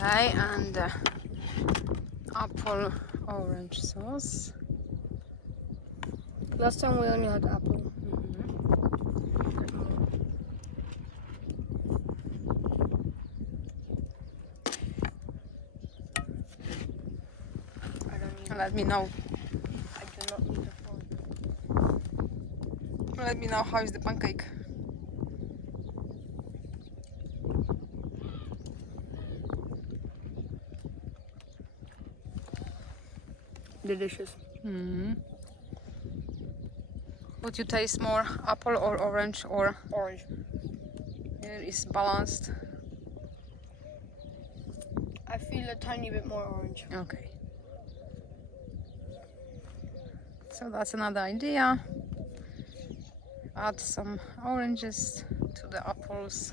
Okay, and apple orange sauce. Last time we only had apple. I don't need. Let me know. I do not need a fork. Let me know how is the pancake. Delicious. Would you taste more apple or orange, or Orange. it is balanced? I feel a tiny bit more orange. Okay. So that's another idea. Add some oranges to the apples.